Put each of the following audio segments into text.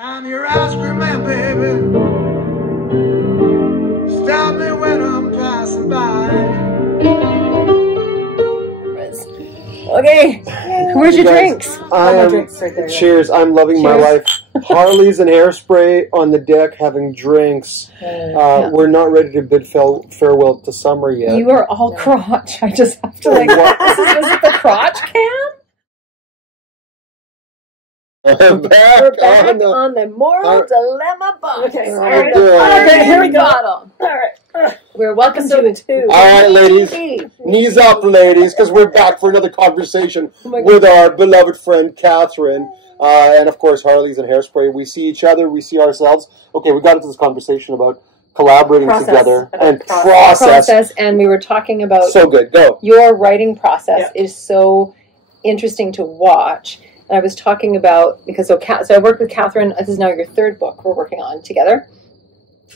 I'm your ice cream man, baby. Stop me when I'm passing by. Okay, where's your drinks? I am, cheers, I'm loving my life. Harleys and Hairspray on the deck having drinks. We're not ready to bid farewell to summer yet. You are all crotch. I just have to like, was it the crotch cam? I'm back. We're back on the moral dilemma box. Okay, all right, here we go. All right. We're welcome to two. All right, ladies. Knees up, ladies, because we're back for another conversation with our beloved friend, Katherine. And, of course, Harleys and Hairspray. We see each other. We see ourselves. Okay, we got into this conversation about collaborating together and process. And we were talking about... So good. Go. Your writing process is so interesting to watch. And I was talking about, because so I worked with Katherine. This is now your third book we're working on together.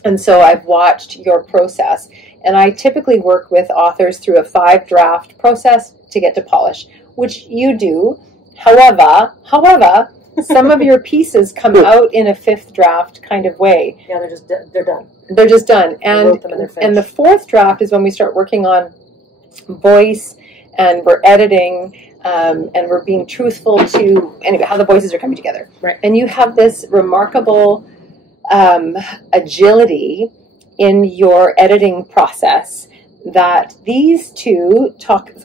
And so I've watched your process. And I typically work with authors through a 5-draft process to get to polish, which you do. However, some of your pieces come out in a 5th draft kind of way. Yeah, they're done. They're just done. And the 4th draft is when we start working on voice, and we're editing, and we're being truthful to how the voices are coming together. Right. And you have this remarkable agility in your editing process that these two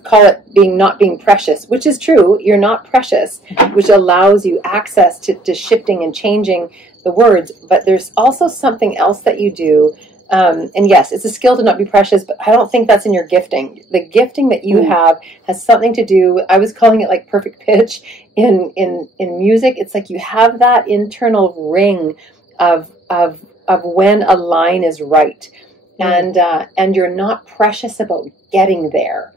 call it not being precious, which is true. You're not precious, which allows you access to shifting and changing the words. But there's also something else that you do. And yes, it's a skill to not be precious, but I don't think that's in your gifting. The gifting that you have has something to do, I was calling it like perfect pitch in music. It's like you have that internal ring of when a line is right. And you're not precious about getting there.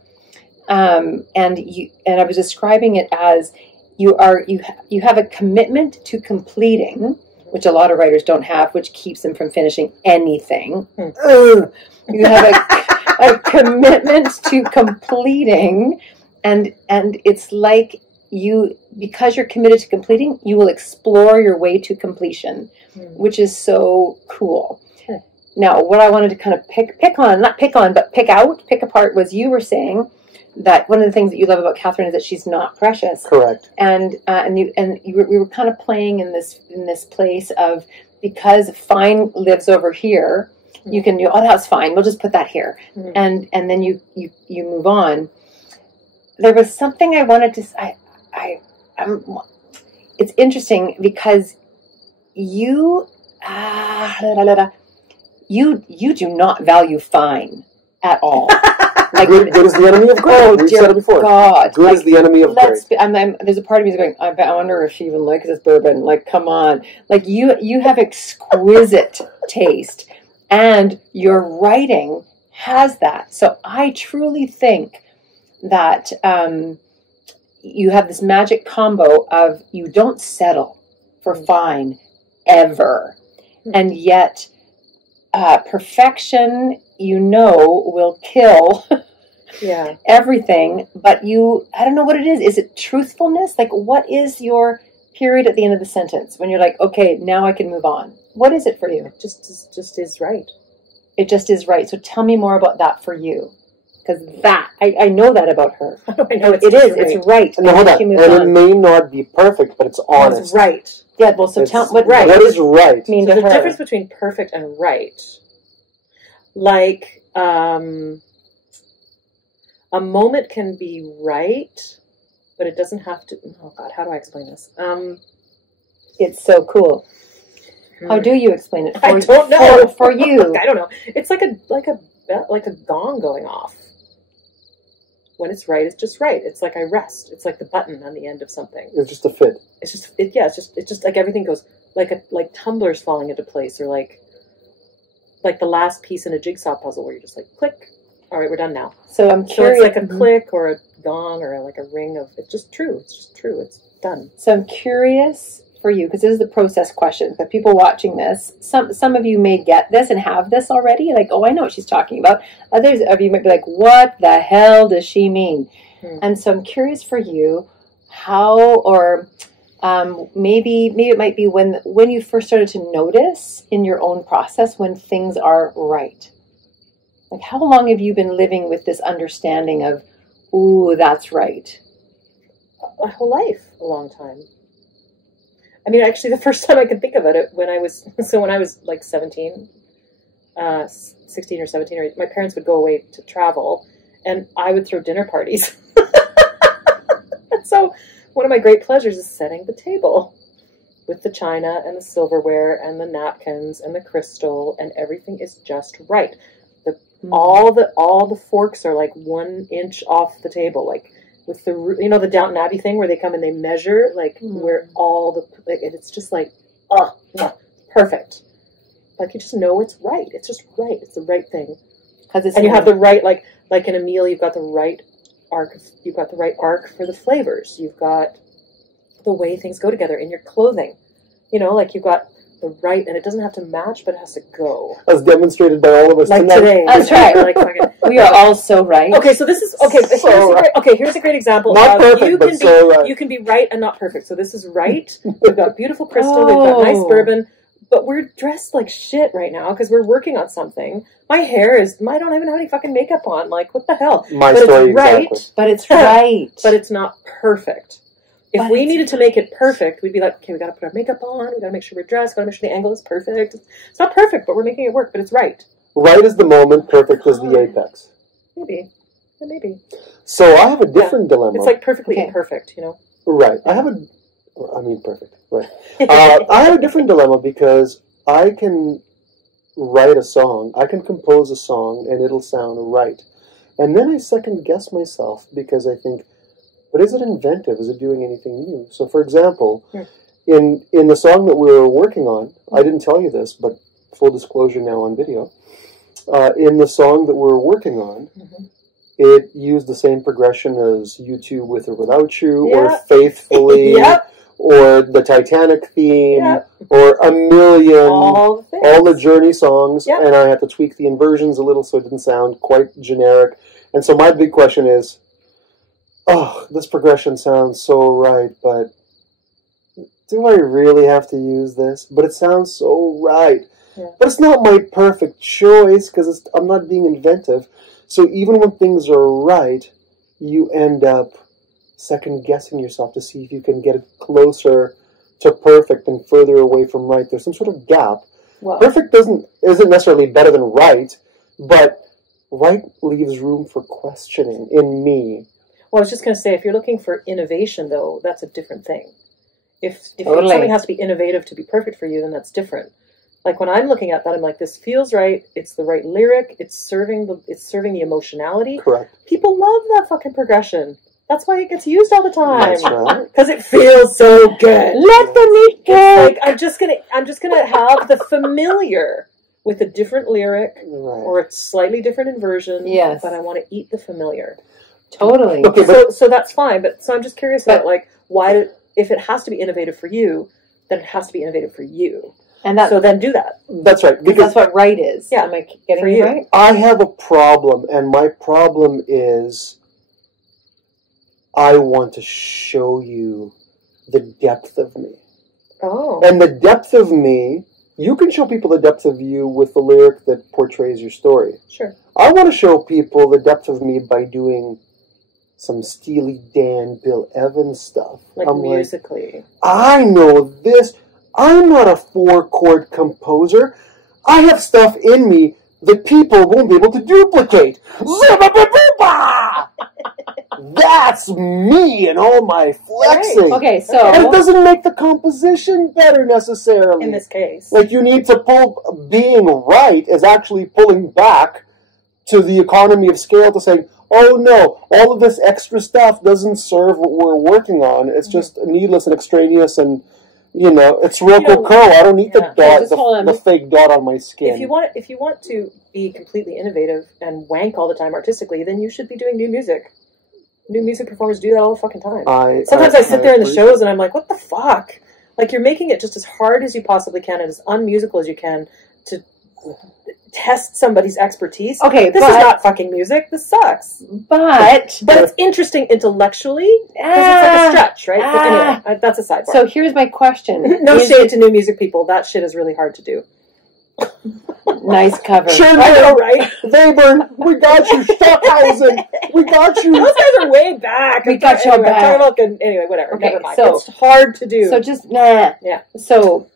And I was describing it as you have a commitment to completing, which a lot of writers don't have, which keeps them from finishing anything. You have a commitment to completing, and it's like because you're committed to completing, you will explore your way to completion, which is so cool. Now, what I wanted to kind of pick apart was you were saying that one of the things that you love about Katherine is that she's not precious. Correct. And we were kind of playing in this place of, because fine lives over here, you can do, oh, that's fine, we'll just put that here, and then you move on. There was something I wanted to it's interesting because you do not value fine at all. Like, good is the enemy of great. We've said it before. God. Good is the enemy of great. There's a part of me going, I wonder if she even likes this bourbon. Like, come on. Like, you have exquisite taste, and your writing has that. So I truly think that you have this magic combo of, you don't settle for fine ever. And yet perfection, will kill everything. But I don't know what it is. Is it truthfulness? Like, what is your period at the end of the sentence when you're like, okay, now I can move on? What is it for you? It just is right. It just is right. So tell me more about that for you. Because I know that about her. I know it is. Right. It's right. No, hold on. And it may not be perfect, but it's honest. It's right. Yeah, well, so tell what What is right? Mean so to the her. Difference between perfect and right. Like, a moment can be right, but it doesn't have to. Oh God, how do I explain this? It's so cool. How do you explain it? I don't know. For you, I don't know. It's like a gong going off. When it's right, it's just right. It's like I rest. It's like the button on the end of something. It's just a fit. It's just like everything goes like tumblers falling into place, or like the last piece in a jigsaw puzzle where you're just like, click. All right, we're done now. So I'm curious. So it's like a click or a gong or like a ring of. It's just true. It's just true. It's done. So I'm curious for you, because this is the process question. But people watching this, some of you may get this and have this already. Like, oh, I know what she's talking about. Others of you might be like, what the hell does she mean? And so I'm curious for you, how, or Maybe it might be when you first started to notice in your own process when things are right. Like, how long have you been living with this understanding of, ooh, that's right? My whole life, a long time. I mean, actually, the first time I could think about it when I was like 17, 16 or 17, or my parents would go away to travel, and I would throw dinner parties. And so one of my great pleasures is setting the table with the china and the silverware and the napkins and the crystal, and everything is just right. All the forks are like 1 inch off the table, like with the the Downton Abbey thing where they come and they measure like where all the and it's just like perfect. Like you just know it's right. It's just right. It's the right thing. And you have the right like in a meal, you've got the right arc. You've got the right arc for the flavors. You've got the way things go together in your clothing. Like you've got the right, and it doesn't have to match, but it has to go. As demonstrated by all of us like tonight. Today. That's right. We are all so right. Okay, so this is here's a great example. Not perfect, but so right. You can be right and not perfect. So this is right. We've got beautiful crystal. We've got nice bourbon. But we're dressed like shit right now because we're working on something. My hair I don't even have any fucking makeup on. Like, what the hell? My but story, it's right, exactly. But it's right. But it's not perfect. If we needed to make it perfect, we'd be like, okay, we got to put our makeup on. We got to make sure we're dressed. Got to make sure the angle is perfect. It's not perfect, but we're making it work. But it's right. Right is the moment. Perfect is the apex. Maybe. So I have a different dilemma. It's like perfectly imperfect, Right. Perfect. Right. I have a different dilemma because I can write a song. I can compose a song and it'll sound right. And then I second guess myself because I think, but is it inventive? Is it doing anything new? So, for example, in the song that we were working on, I didn't tell you this, but full disclosure now on video, in the song that we were working on, it used the same progression as U2 With or Without You, or Faithfully, or the Titanic theme, or a million, all the Journey songs, and I had to tweak the inversions a little so it didn't sound quite generic. And so my big question is, this progression sounds so right, but do I really have to use this? But it sounds so right. Yeah. But it's not my perfect choice because I'm not being inventive. So even when things are right, you end up second-guessing yourself to see if you can get it closer to perfect and further away from right. There's some sort of gap. Well, perfect isn't necessarily better than right, but right leaves room for questioning in me. Well, I was just going to say, if you're looking for innovation, though, that's a different thing. If something has to be innovative to be perfect for you, then that's different. Like when I'm looking at that, I'm like, this feels right. It's the right lyric. It's serving the emotionality. Correct. People love that fucking progression. That's why it gets used all the time. That's right. Because it feels so good. Let them eat cake. Like I'm just gonna have the familiar with a different lyric or a slightly different inversion. Yes. But I want to eat the familiar. Totally. Okay, so that's fine. But so I'm just curious about like why if it has to be innovative for you, then it has to be innovative for you. And so then do that. That's right. Because that's what right is. Yeah. Am I getting it right? I have a problem, and my problem is I want to show you the depth of me. Oh. And the depth of me, you can show people the depth of you with the lyric that portrays your story. Sure. I want to show people the depth of me by doing some Steely Dan, Bill Evans stuff. Like musically. I know this. I'm not a 4-chord composer. I have stuff in me that people won't be able to duplicate. That's me and all my flexing. Right. Okay, so... And it doesn't make the composition better necessarily. In this case. Like you need to pull... Being right is actually pulling back to the economy of scale to saying, oh no, all of this extra stuff doesn't serve what we're working on. It's just needless and extraneous and... it's Rococo. I don't need the dot, the fake dot on my skin. If you want to be completely innovative and wank all the time artistically, then you should be doing new music. New music performers do that all the fucking time. Sometimes I sit there in the shows and I'm like, what the fuck? Like you're making it just as hard as you possibly can and as unmusical as you can test somebody's expertise. Okay, this is not fucking music. This sucks. But it's interesting intellectually because it's like a stretch, right? But anyway, that's a sidebar. So here's my question. No shade to new music people. That shit is really hard to do. Nice cover. Sure, I know, right? Weber, we got you. Stockhausen, we got you. Those guys are way back. We got you back. Anyway, whatever. Okay, never mind. so it's hard to do. So just yeah. So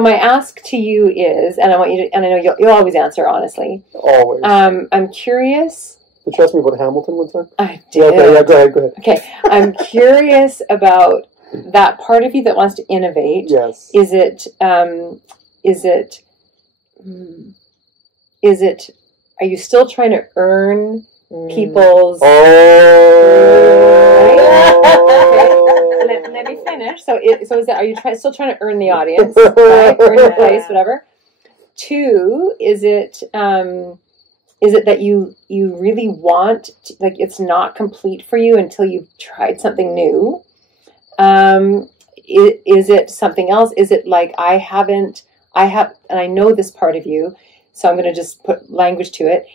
my ask to you is, and I want you to, and I know you'll always answer honestly. Always. I'm curious. Did you ask me about Hamilton one time? I did. Okay, yeah, go ahead. Okay, I'm curious about that part of you that wants to innovate. Yes. Is it? Are you still trying to earn people's? Let me finish. So is that? Are you still trying to earn the audience? Right? Earn your place, whatever. 2, is it that you really want to, like, it's not complete for you until you've tried something new? Is it something else? Is it like I have, and I know this part of you, so I'm going to just put language to it.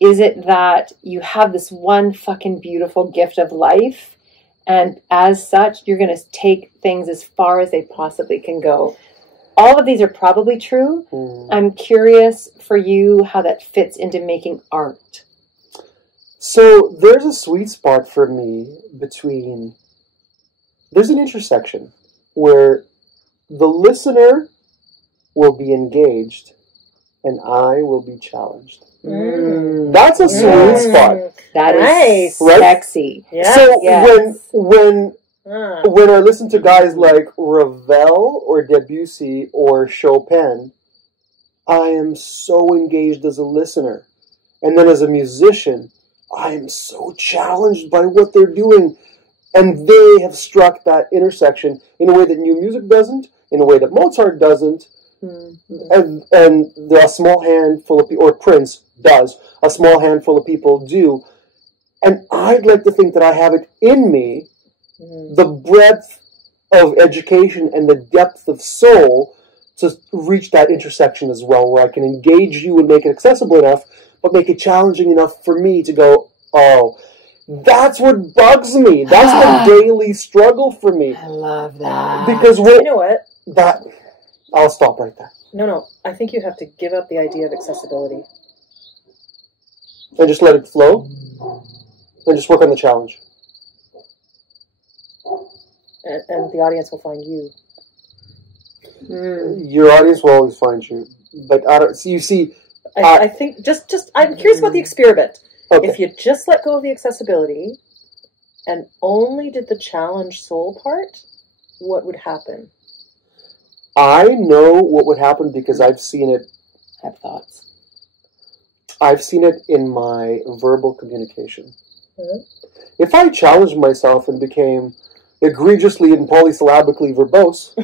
Is it that you have this one fucking beautiful gift of life, and as such, you're going to take things as far as they possibly can go? All of these are probably true. I'm curious for you how that fits into making art. So there's a sweet spot for me between, there's an intersection where the listener will be engaged and I will be challenged. That's a sweet spot. That is nice. Sexy. Yeah. So Yes. when I listen to guys like Ravel or Debussy or Chopin, I am so engaged as a listener. And then as a musician, I am so challenged by what they're doing. And they have struck that intersection in a way that new music doesn't, in a way that Mozart doesn't, and a small handful of people, or Prince does, a small handful of people do. And I'd like to think that I have it in me, the breadth of education and the depth of soul to reach that intersection as well, where I can engage you and make it accessible enough, but make it challenging enough for me to go, oh, that's what bugs me. That's the daily struggle for me. I love that. Because you know what? I'll stop right there. No. I think you have to give up the idea of accessibility. And just let it flow. And just work on the challenge. And the audience will find you. Your audience will always find you. But you see... I think, I'm curious about the experiment. Okay. If you just let go of the accessibility and only did the challenge soul part, what would happen? I know what would happen because I've seen it. I have thoughts. I've seen it in my verbal communication. If I challenged myself and became egregiously and polysyllabically verbose,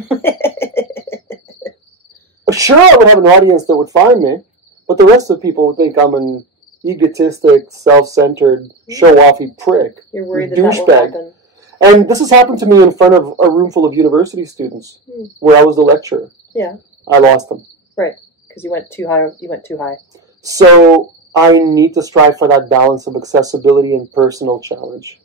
sure, I would have an audience that would find me, but the rest of the people would think I'm an egotistic, self-centered, show-offy prick. You're worried that will happen. And this has happened to me in front of a room full of university students, where I was the lecturer. Yeah. I lost them. Right, because you went too high. So I need to strive for that balance of accessibility and personal challenge.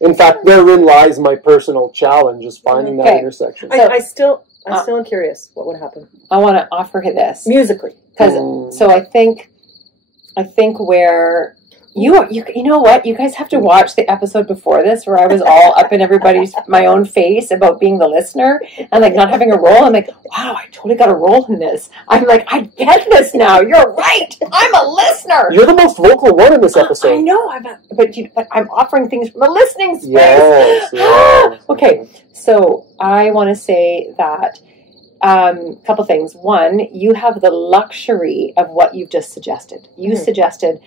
In fact, therein lies my personal challenge, is finding that intersection. I still am curious what would happen. I want to offer this musically, so I think where you know what, you guys have to watch the episode before this where I was all up in my own face about being the listener and like not having a role. I'm like, wow, I totally got a role in this. I'm like, I get this now. You're right. I'm a listener. You're the most vocal one in this episode. I know. But I'm offering things from a listening space. Yes. Okay, so I want to say that. Couple things. One, you have the luxury of what you've just suggested. You suggested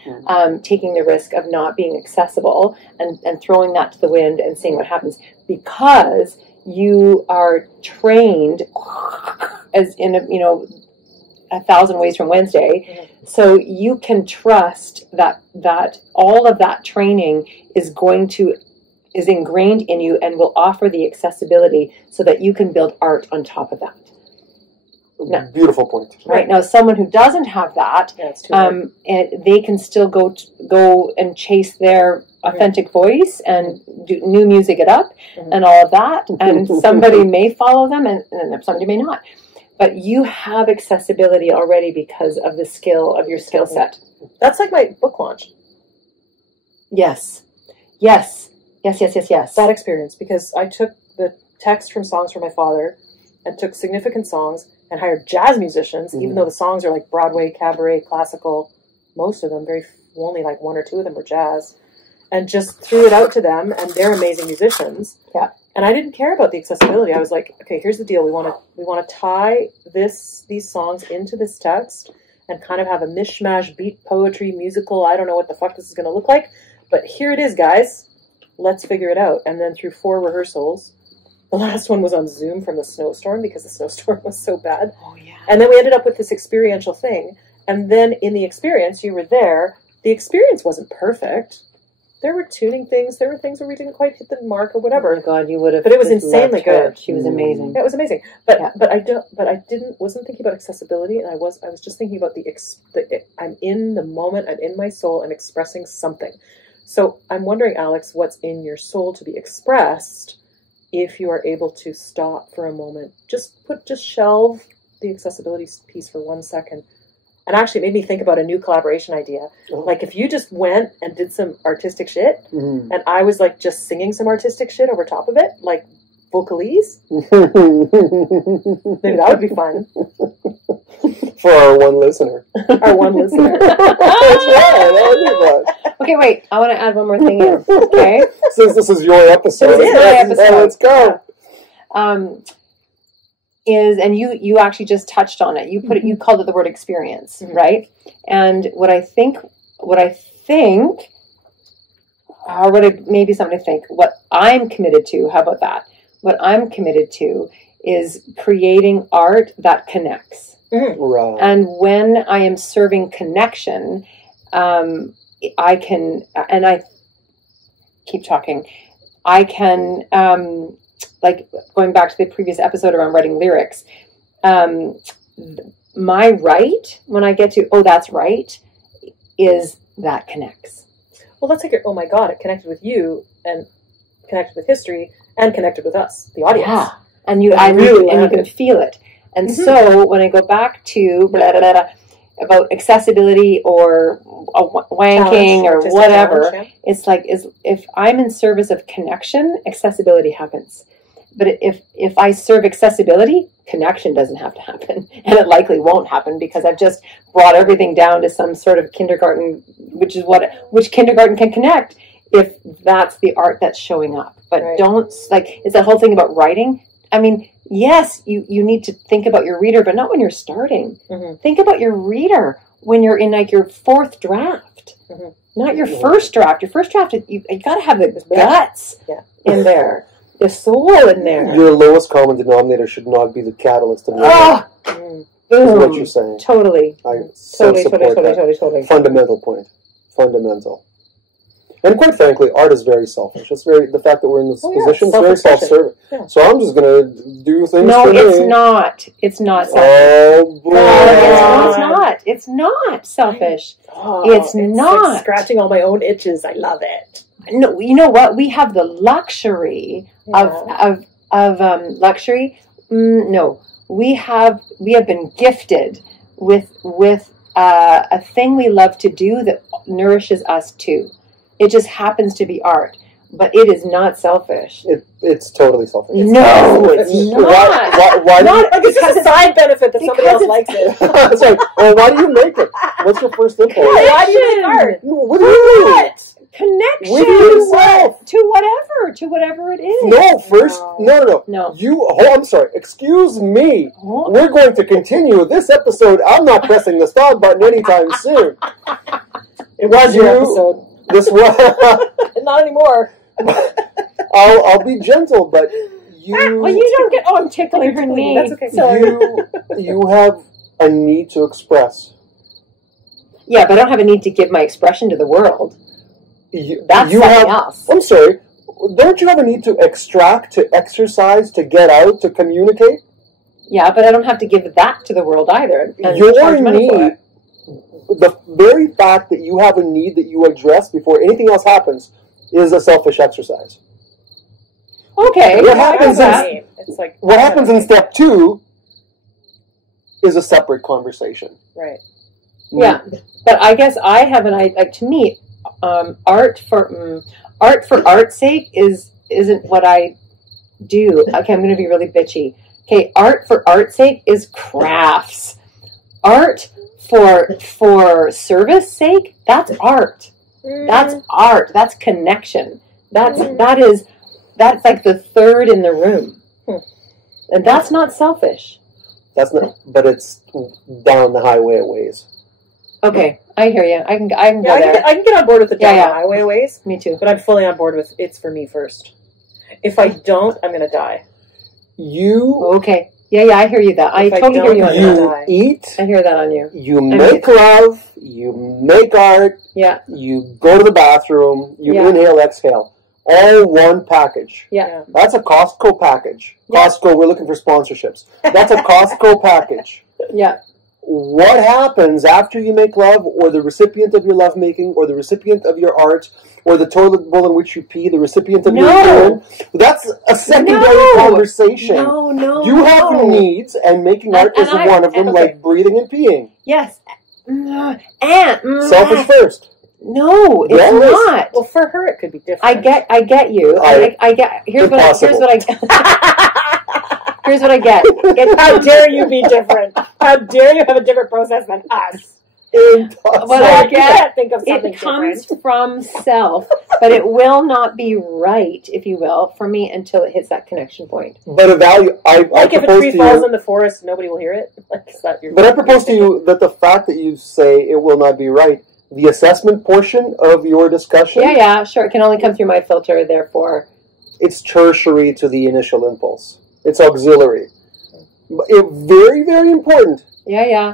taking the risk of not being accessible and throwing that to the wind and seeing what happens, because you are trained as in a 1,000 ways from Wednesday. So you can trust that all of that training is ingrained in you and will offer the accessibility so that you can build art on top of that. No. Beautiful point. Right. Now, someone who doesn't have that, it's too hard. they can still go and chase their authentic voice and do new music it up and all of that. And somebody may follow them and somebody may not. But you have accessibility already because of the skill of your skill set. That's like my book launch. Yes. That experience, because I took the text from songs from my father and took significant songs and hired jazz musicians, even though the songs are like Broadway, cabaret, classical, most of them, only like one or two of them were jazz, and just threw it out to them, and they're amazing musicians. Yeah. And I didn't care about the accessibility. I was like, okay, here's the deal. We want to tie these songs into this text and kind of have a mishmash, beat poetry, musical. I don't know what the fuck this is going to look like, but here it is, guys. Let's figure it out. And then through 4 rehearsals, the last one was on Zoom from the snowstorm because the snowstorm was so bad. Oh, yeah. And then we ended up with this experiential thing. And then in the experience, you were there. The experience wasn't perfect. There were tuning things. There were things where we didn't quite hit the mark or whatever. Oh my God, you would have. But it was insanely good. She was amazing. It was amazing. But I wasn't thinking about accessibility, and I was just thinking about I'm in the moment. I'm in my soul and expressing something. So I'm wondering, Alex, what's in your soul to be expressed if you are able to stop for a moment, just shelve the accessibility piece for 1 second. And actually it made me think about a new collaboration idea. Like if you just went and did some artistic shit and I was like just singing some artistic shit over top of it, like vocalese, maybe that would be fun. For our one listener. Our one listener. That's right. That would be fun. Okay, wait. I want to add one more thing in. Okay? Since this is your episode. This is my episode. Let's go. And you actually just touched on it. You called it the word experience, right? And what I what I'm committed to, how about that? What I'm committed to is creating art that connects. Right. And when I am serving connection, I can, and I keep talking, I can, like going back to the previous episode around writing lyrics, my right, when I get to, oh, that's right, is that connects. Well, that's like, oh my God, it connected with you and connected with history and connected with us, the audience. Yeah. And you can feel it. And so when I go back to about accessibility or wanking or whatever, it's like if I'm in service of connection, accessibility happens. But if I serve accessibility, connection doesn't have to happen, and it likely won't happen because I've just brought everything down to some sort of kindergarten, which kindergarten can connect if that's the art that's showing up. But don't, like, it's that whole thing about writing. I mean, yes, you need to think about your reader, but not when you're starting. Think about your reader when you're in like your 4th draft, not your first draft. Your first draft, you got to have the guts in there, the soul in there. Your lowest common denominator should not be the catalyst of your life. Is what you're saying. Totally. I totally. Fundamental point. Fundamental. And quite frankly, art is very selfish. It's the fact that we're in this position is very self-serving. Yeah. So I'm just going to do things for me. No, it's not. It's not selfish. Oh, boy. It's not selfish. It's not. Like scratching all my own itches. I love it. No, you know what? We have the luxury of luxury. No, we have been gifted with a thing we love to do that nourishes us too. It just happens to be art, but it is not selfish. It's totally selfish. No, it's not. Why it's just a side benefit that somebody else likes it. It's like, well, why do you make it? What's your first impulse? Why do you make art? What do you mean? Connection to whatever it is. No, first, no. I'm sorry. Excuse me. We're going to continue this episode. I'm not pressing the stop button anytime soon. It was your episode. This was not anymore. I'll be gentle, but you. Well, you don't get. Oh, I'm tickling her knee. That's okay. Sorry. You have a need to express. Yeah, but I don't have a need to give my expression to the world. That's something else. I'm sorry. Don't you have a need to extract, to exercise, to get out, to communicate? Yeah, but I don't have to give that to the world either. And Your charge money for need, it. the very fact that you have a need that you address before anything else happens, is a selfish exercise. Okay. What I happens get is- that. It's like What happens in step 2 is a separate conversation. right. Yeah, but I guess I have an idea. Like, to me, art for art's sake isn't what I do. Okay, I'm going to be really bitchy. Okay, art for art's sake is crafts. Art for service sake, that's art. That's art. That's connection. That's like the third in the room, and that's not selfish. That's not, but it's down the highway a ways. Okay, I hear you. I can go Yeah, there. I can get on board with the Yeah, down yeah. the highway ways, Me too. but I'm fully on board with it's for me first. If I don't, I'm going to die. You Okay. Yeah, I hear you. That I If I totally hear don't, you on you- that. you eat, I hear that on you. you make love, you make art, Yeah, you go to the bathroom, you Yeah. inhale, exhale. All one package. yeah. That's a Costco package. Yeah. Costco, we're looking for sponsorships. That's a Costco package. Yeah. What happens after you make love, or the recipient of your lovemaking, or the recipient of your art, or the toilet bowl in which you pee, the recipient of your urine? That's a secondary No. conversation. No. You have needs, and making art And is I- one of them, okay. like breathing and peeing. Yes. And Selfish first. No, it's Yes. not. Well, for her, it could be different. I get you. I get. Here's what I here's what I get. How dare you be different? How dare you have a different process than us? Impossible. What I You get, can't think of something it comes different. from self, but it will not be right, if you will, for me until it hits that connection point. But a value, I Like if a propose tree to falls you, in the forest, nobody will hear it. Like, is that your? but I propose to you that the fact that you say it will not be right, the assessment portion of your discussion, Yeah, sure. It can only come through my filter, therefore. it's tertiary to the initial impulse. It's auxiliary. Very, very important. Yeah.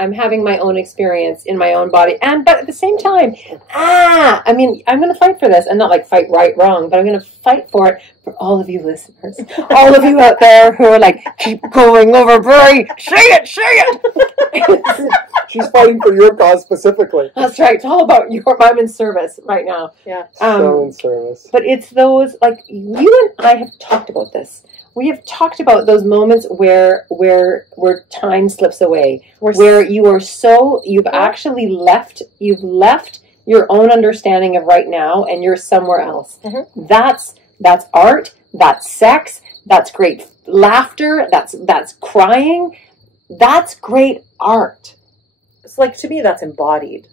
I'm having my own experience in my own body, but at the same time, I mean, I'm going to fight for this, and not like fight right, wrong, but I'm going to fight for it for all of you listeners, all of you out there who are like, keep going over, Brie, say it. She's fighting for your cause specifically. That's right. It's all about I'm in service right now. Yeah. So in service. But it's those, like, you and I have talked about this. We have talked about those moments where time slips away, where you are you've actually left your own understanding of right now, and you're somewhere else. Mm-hmm. That's art. That's sex. That's great laughter. That's crying. That's great art. It's like, to me, that's embodied.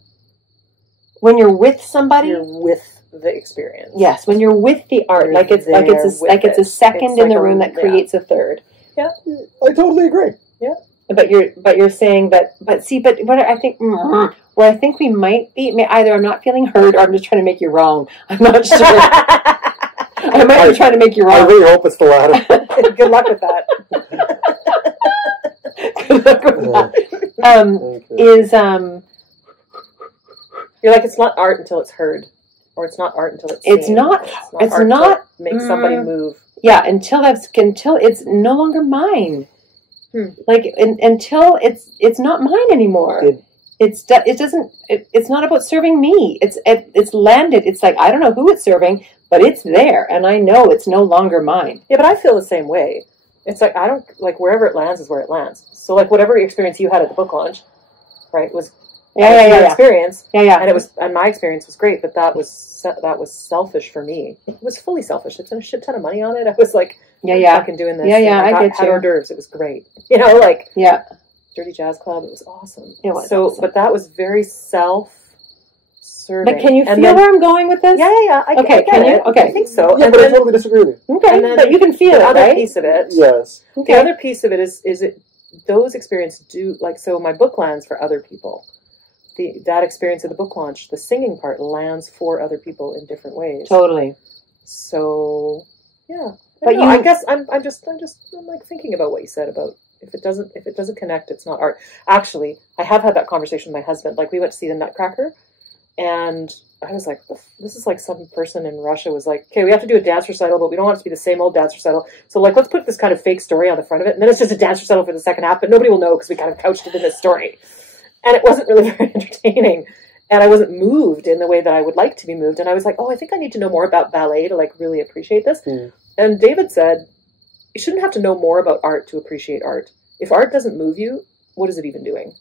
When you're with somebody, You're with the experience. yes. When you're with the art, You're like it's there it's with a it. second It's in the like room that creates a third. I totally agree. But you're saying but what I think where I think we might be, either I'm not feeling heard or I'm just trying to make you wrong. I'm not sure. I might be trying to make you I wrong. really hope it's the latter. Good luck with that. Good luck with that. Okay. You're like, it's not art until it's heard, or it's not art until it's It's seen. not- it's art not- to make somebody move. Yeah, until it's no longer mine. Like until it's not mine anymore. It's not about serving me. It's landed. It's like, I don't know who it's serving, but it's there, and I know it's no longer mine. Yeah, but I feel the same way. It's like, I don't, like, wherever it lands is where it lands. So, like, whatever experience you had at the book launch, right, was your experience. Yeah. And my experience was great, but that was selfish for me. It was fully selfish. I spent a shit ton of money on it. I was like, I'm fucking doing this. Yeah, And I get had you. hors d'oeuvres. It was great. You know, like, Yeah. Dirty Jazz Club. It was awesome. It was so, awesome. but that was very self-serving. But can you feel And then- where I'm going with this? Yeah. I Okay, get can you? it. Okay. I think so. Yeah, And but I then totally disagree with you. Okay, And then but you can feel the it, other right? piece of it. Yes. Okay. The other piece of it is it those experiences do, like, so my book lands for other people. That experience of the book launch, the singing part lands for other people in different ways. Totally. So yeah. But I guess I'm just like thinking about what you said about if it doesn't connect, it's not art. Actually, I have had that conversation with my husband. Like, we went to see the Nutcracker, and I was like, this is like some person in Russia was like, okay, we have to do a dance recital, but we don't want it to be the same old dance recital. So like, let's put this kind of fake story on the front of it. And then it's just a dance recital for the second half, but nobody will know because we kind of couched it in this story. And it wasn't really very entertaining. And I wasn't moved in the way that I would like to be moved. And I was like, oh, I think I need to know more about ballet to like really appreciate this. Mm. And David said, you shouldn't have to know more about art to appreciate art. If art doesn't move you, what is it even doing?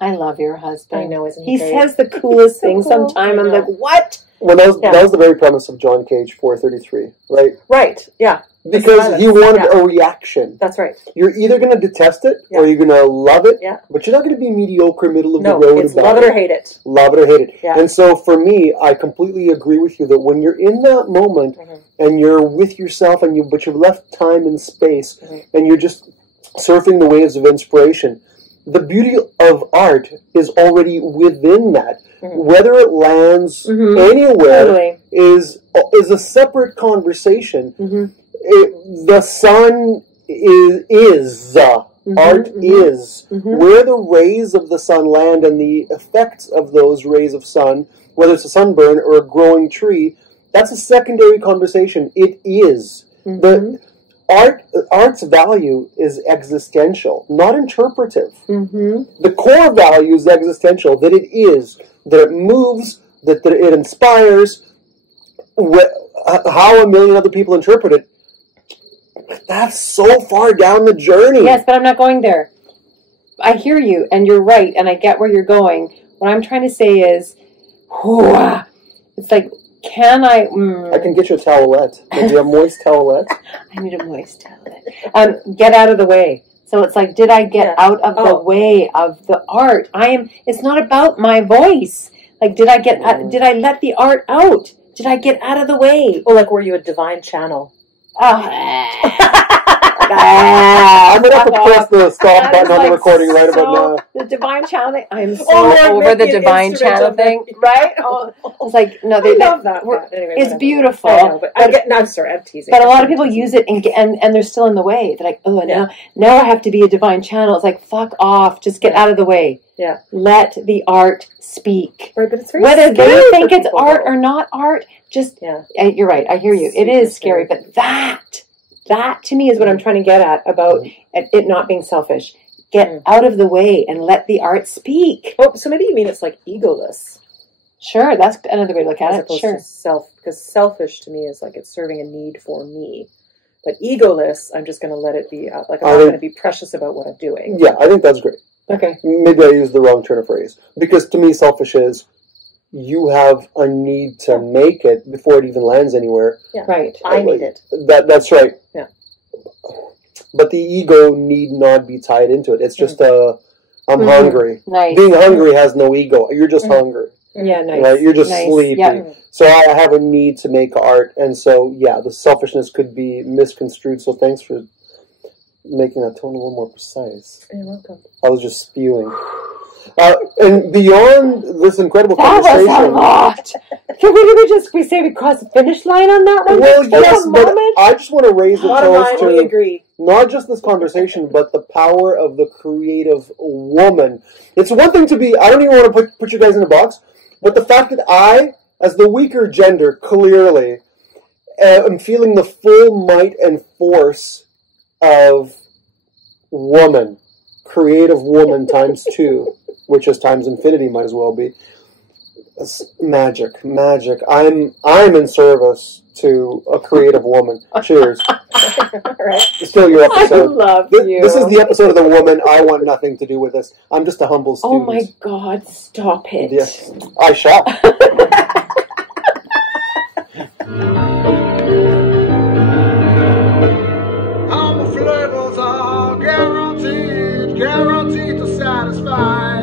I love your husband. I know, isn't he? He says the coolest thing cool. sometime. I'm like, what? Well, that was the very premise of John Cage 433, right? Right, yeah. Because he wanted a reaction. That's right. You're either going to detest it or you're going to love it, but you're not going to be mediocre, middle of the road it's about love it or hate it. Love it or hate it. Yeah. And so for me, I completely agree with you that when you're in that moment and you're with yourself but you've left time and space and you're just surfing the waves of inspiration, the beauty of art is already within that. Whether it lands anywhere is a separate conversation. The sun is art is. Where the rays of the sun land and the effects of those rays of sun, whether it's a sunburn or a growing tree, that's a secondary conversation. It is. The art's value is existential, not interpretive. The core value is existential, that it is, that it moves, that it inspires. How a million other people interpret it, that's so far down the journey. Yes, but I'm not going there. I hear you, and you're right, and I get where you're going. What I'm trying to say is, it's like, can I... I can get you a towelette. Maybe a moist towelette. I need a moist towelette. Get out of the way. So it's like, did I get out of the way of the art? It's not about my voice. Like, did I let the art out? Did I get out of the way? Or like, were you a divine channel? I'm going to have to press the stop button on the recording right about now. The divine channel thing. I'm so over the divine channel thing. Right? It's like, no, I love that. Anyway, it's beautiful. I know, but I'm sorry, I'm teasing. But a lot of people use it and they're still in the way. They're like, oh, now I have to be a divine channel. It's like, fuck off. Just get out of the way. Yeah. Let the art speak. Right, but it's very whether scary they think it's people, art or not art, just, you're right, I hear you. It is scary, but that to me is what I'm trying to get at about it not being selfish. Get out of the way and let the art speak. Oh, so maybe you mean it's like egoless. Sure, that's another way to look at it. Sure. To because selfish to me is like it's serving a need for me. But egoless, I'm just going to let it be, like I'm not going to be precious about what I'm doing. Yeah, I think that's great. Okay. Maybe I used the wrong turn of phrase. Because to me, selfish is you have a need to make it before it even lands anywhere. Yeah. Right. I need it. That's right. Yeah. But the ego need not be tied into it. It's just I'm hungry. Nice. Being hungry has no ego. You're just hungry. Yeah, nice. Right? You're just sleepy. Yeah. So I have a need to make art. And so, the selfishness could be misconstrued. So thanks for making that tone a little more precise. You're welcome. I was just spewing. And beyond this incredible conversation... That was a lot! Can we say we crossed the finish line on that one? Well, yes, but I just want to raise the toast we agree. Not just this conversation, but the power of the creative woman. It's one thing to be... I don't even want to put you guys in a box, but the fact that I, as the weaker gender, clearly, am feeling the full might and force of woman. Creative woman times 2. Which is times infinity, might as well be. It's magic. I'm in service to a creative woman. Cheers. Right. Still your episode. I love you. This is the episode of the woman. I want nothing to do with this. I'm just a humble student. Oh my God! Stop it. Yes, I shall. All the flavors are guaranteed to satisfy.